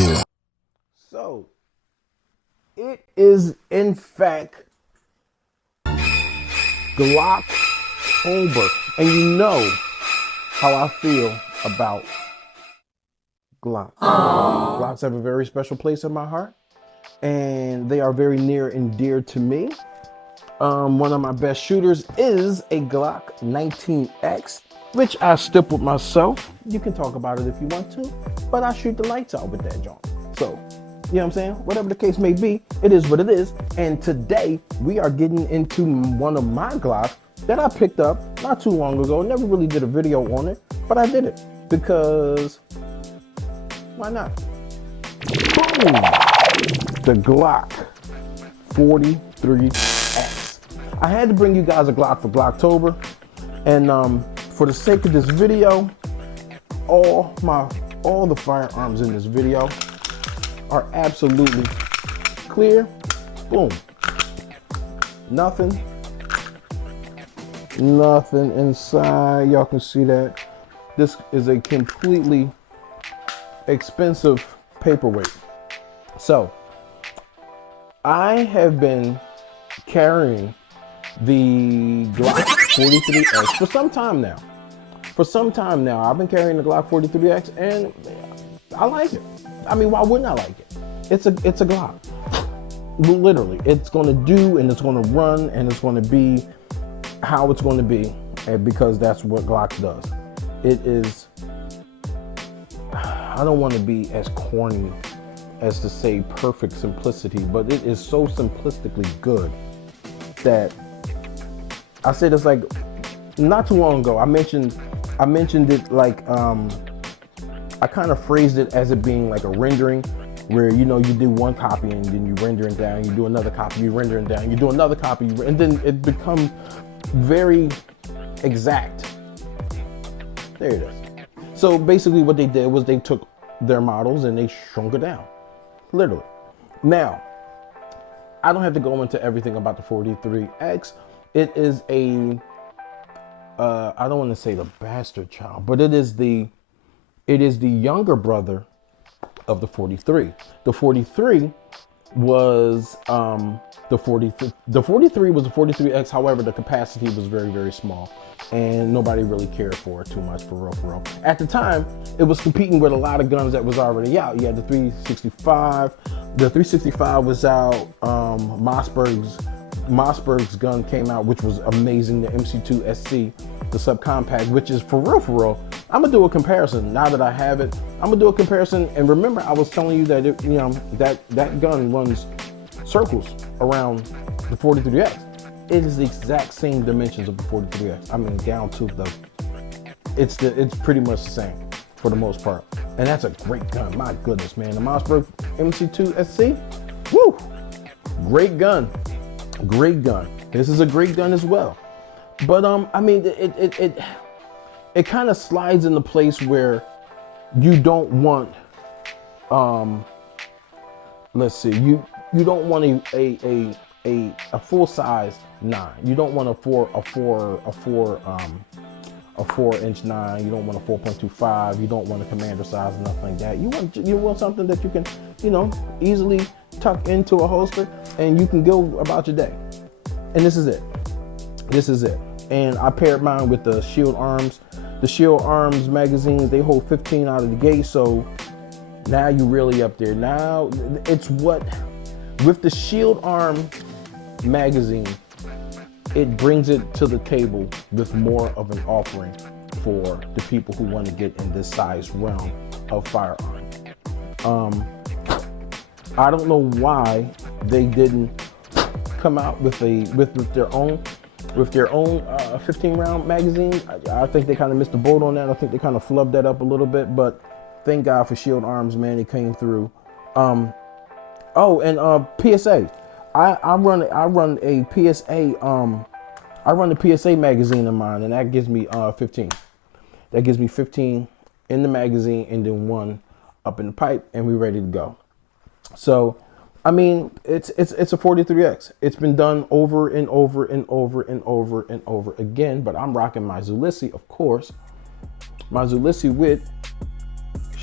you. So, it is in fact Glocktober, and you know how I feel about Glock. Glocks have a very special place in my heart, and they are very near and dear to me. One of my best shooters is a Glock 19X, which I stippled myself. You can talk about it if you want to, but I shoot the lights out with that joint. So, you know what I'm saying? Whatever the case may be, it is what it is. And today we are getting into one of my Glocks that I picked up not too long ago. Never really did a video on it, but I did it because why not? Boom! The Glock 43X. I had to bring you guys a Glock for Glocktober, and for the sake of this video, all the firearms in this video are absolutely clear. Boom. Nothing inside. Y'all can see that. This is a completely expensive paperweight. So, I have been carrying the Glock 43X for some time now. I've been carrying the Glock 43X and I like it. I mean, why wouldn't I like it? It's a Glock. Literally, it's going to do and it's going to run and it's going to be how it's going to be, and because that's what Glock does. It is, I don't want to be as corny as to say perfect simplicity, but it is so simplistically good that I said it's like, not too long ago, I mentioned it like, I kind of phrased it as it being like a rendering where, you know, you do one copy and then you render it down, you do another copy, you render it down, you do another copy, and then it becomes very exact. There it is. So basically what they did was they took their models and they shrunk it down, literally. Now, I don't have to go into everything about the 43X. It is a, I don't want to say the bastard child, but it is the younger brother of the 43. The 43 was the 43 was the 43X. However, the capacity was very, very small, and nobody really cared for it too much, for real. At the time, it was competing with a lot of guns that was already out. You had the 365. The 365 was out. Mossberg's gun came out, which was amazing. The MC2 SC, the subcompact, which is for real. I'm gonna do a comparison now that I have it. I'm gonna do a comparison, and remember, I was telling you that that gun runs circles around the 43X. It is the exact same dimensions of the 43X. I mean, down to the, it's pretty much the same for the most part, and that's a great gun. My goodness, man, the Mossberg MC2 SC, woo, great gun. This is a great gun as well, but I mean, it kind of slides in the place where you don't want, let's see, you don't want a full size 9. You don't want a 4-inch 9. You don't want a 4.25. You don't want a commander size, nothing like that. You want something that you can, you know, easily tuck into a holster and you can go about your day. And this is it. And I paired mine with the Shield Arms. The Shield Arms magazines, they hold 15 out of the gate, so now you're really up there. Now it's what, with the Shield Arm magazine, it brings it to the table with more of an offering for the people who want to get in this size realm of firearm. I don't know why they didn't come out with their own 15 round magazine. I think they kind of missed the boat on that. I think they kind of flubbed that up a little bit, but thank God for Shield Arms, man. It came through. Oh, and PSA. I run a PSA. I run the PSA magazine in mine, and that gives me 15. That gives me 15 in the magazine, and then 1 up in the pipe, and we're ready to go. So, I mean, it's a 43X. It's been done over and over again, but I'm rocking my Zulisi, of course. My Zulisi with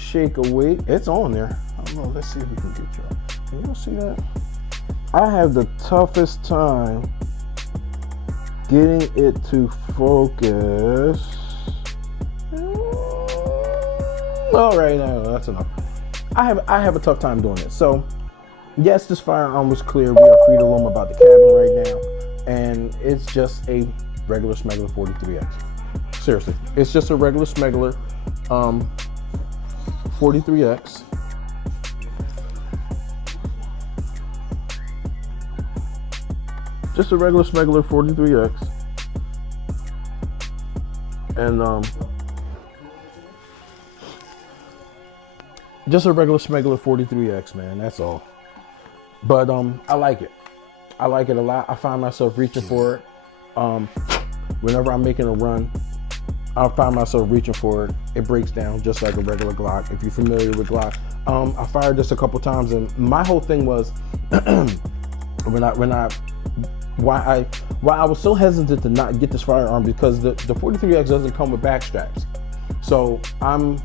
shake away. It's on there. I don't know. Let's see if we can get y'all. Can y'all see that? I have the toughest time getting it to focus. All right, that's enough. I have a tough time doing it. So, yes, this firearm was clear. We are free to roam about the cabin right now, and it's just a regular smuggler 43X. Seriously, it's just a regular smuggler 43X. Just a regular smuggler 43X, and just a regular smuggler 43X, man. That's all. But I like it. I like it a lot. I find myself reaching for it. Whenever I'm making a run, I find myself reaching for it. It breaks down just like a regular Glock. If you're familiar with Glock, I fired this a couple times, and my whole thing was why I was so hesitant to not get this firearm, because the 43X doesn't come with back straps. So I'm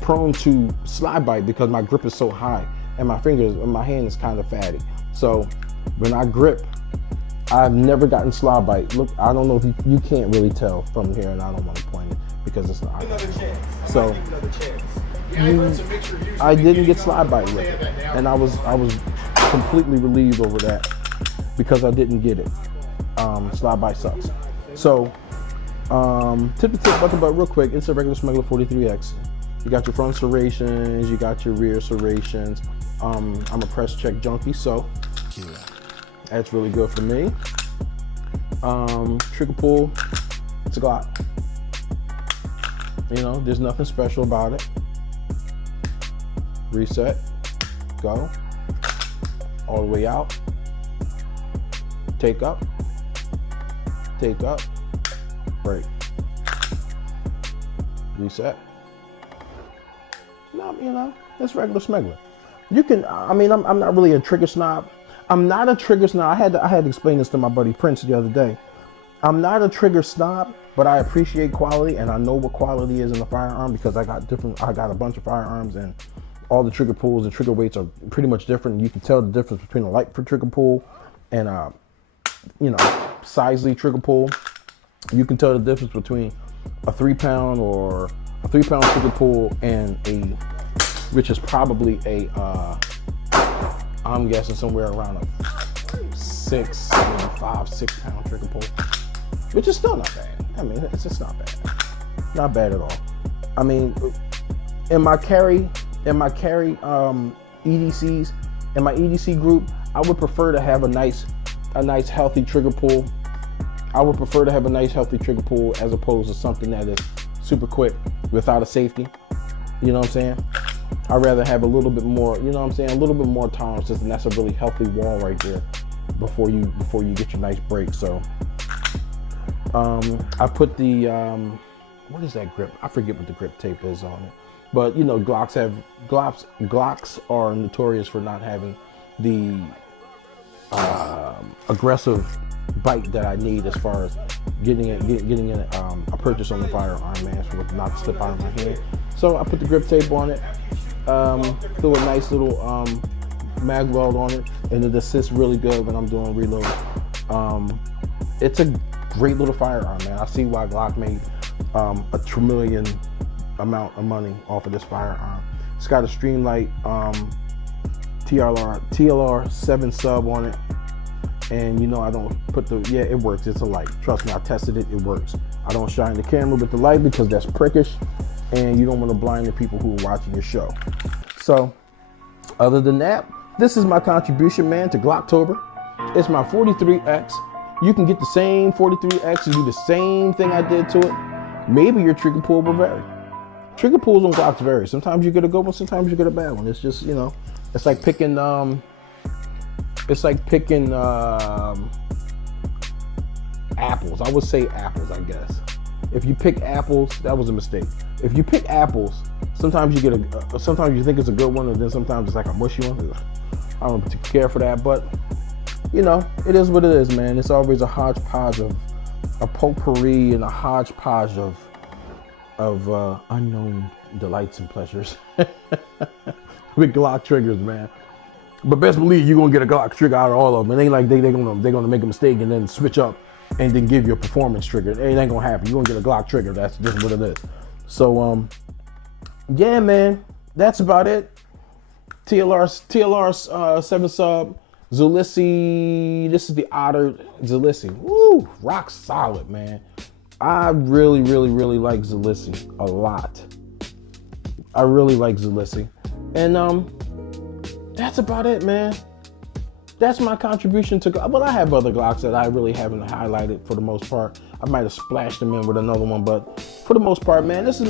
prone to slide bite because my grip is so high and my fingers and my hand is kind of fatty. So when I grip, I've never gotten slide bite. Look, I don't know if you can't really tell from here, and I don't want to point it because it's not. So I didn't get slide bite with it, and I was completely relieved over that because I didn't get it. Slide bite sucks. So tip to tip button, but real quick, it's a regular smuggler 43X. You got your front serrations, you got your rear serrations. I'm a press check junkie, so that's really good for me. Trigger pull, it's a Glock. You know, there's nothing special about it. Reset, go, all the way out. Take up, break, reset. No, you know, that's regular smuggler. You can, I mean, I'm not really a trigger snob. I'm not a trigger snob. I had to explain this to my buddy Prince the other day. I'm not a trigger snob, but I appreciate quality, and I know what quality is in a firearm because I got a bunch of firearms, and all the trigger pulls and trigger weights are pretty much different. You can tell the difference between a light trigger pull and Sizely trigger pull. You can tell the difference between a 3-pound or a 3-pound trigger pull and which is probably I'm guessing somewhere around a 6, maybe 5-6-pound trigger pull, which is still not bad. I mean, it's just not bad. Not bad at all. I mean, in my carry EDCs, in my EDC group, I would prefer to have a nice healthy trigger pull. I would prefer to have a nice healthy trigger pull as opposed to something that is super quick without a safety. You know what I'm saying? I'd rather have a little bit more, you know what I'm saying, a little bit more tolerances, and that's a really healthy wall right there before you get your nice break. So I put the what is that grip? I forget what the grip tape is on it. But you know, Glocks are notorious for not having the aggressive bite that I need as far as getting a purchase on the firearm, man, so not to slip out of my hand. So I put the grip tape on it, threw a nice little mag weld on it, and it assists really good when I'm doing reload. It's a great little firearm, man. I see why Glock made a trillion amount of money off of this firearm. It's got a Streamlight TLR 7 sub on it, and you know I don't put it works. It's a light. Trust me, I tested it. It works. I don't shine the camera with the light because that's prickish, and you don't want to blind the people who are watching your show. So, other than that, this is my contribution, man, to Glocktober. It's my 43X. You can get the same 43X and do the same thing I did to it. Maybe your trigger pull will vary. Trigger pulls on Glocks vary. Sometimes you get a good one, sometimes you get a bad one. It's just, you know, it's like picking apples. I would say apples, I guess. If you pick apples, that was a mistake. If you pick apples, sometimes you get sometimes you think it's a good one, and then sometimes it's like a mushy one. I don't particularly care for that, but you know, it is what it is, man. It's always a hodgepodge of a potpourri and a hodgepodge of of unknown delights and pleasures with Glock triggers, man. But best believe you're gonna get a Glock trigger out of all of them. It ain't like they're gonna make a mistake and then switch up and then give you a performance trigger. It ain't gonna happen. You're gonna get a Glock trigger. That's just what it is. So yeah, man, that's about it. TLR's 7 sub. Zulissi, this is the Otter Zulissi. Woo, rock solid, man. I really like Zulissi a lot. I really like Zulissi. And that's about it, man. That's my contribution to, well, I have other Glocks that I really haven't highlighted for the most part. I might have splashed them in with another one, but for the most part, man, this is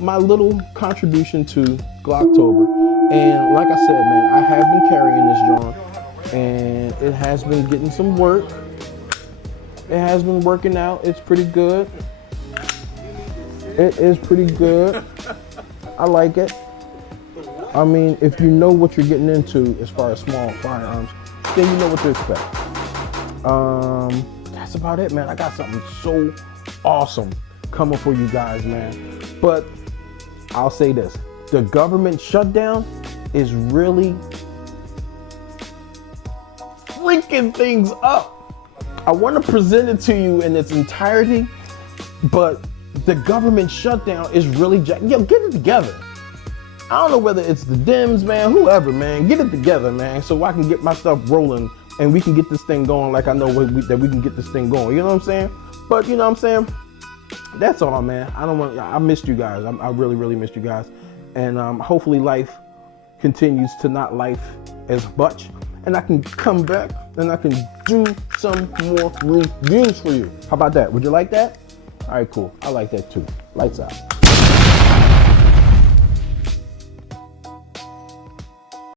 my little contribution to Glocktober. And like I said, man, I have been carrying this joint, and it has been getting some work. It has been working out. It's pretty good. It is pretty good. I like it. I mean, if you know what you're getting into as far as small firearms, then you know what to expect. That's about it, man. I got something so awesome coming for you guys, man. But I'll say this. The government shutdown is really freaking things up. I want to present it to you in its entirety, but the government shutdown is really yo, get it together. I don't know whether it's the Dems, man, whoever, man, get it together, man, so I can get my stuff rolling and we can get this thing going like I know that we can get this thing going. You know what I'm saying? But you know what I'm saying? That's all, man. I missed you guys. I really missed you guys. And hopefully life continues to not life as much. And I can come back and I can do some more reviews for you. How about that? Would you like that? All right, cool. I like that too. Lights out.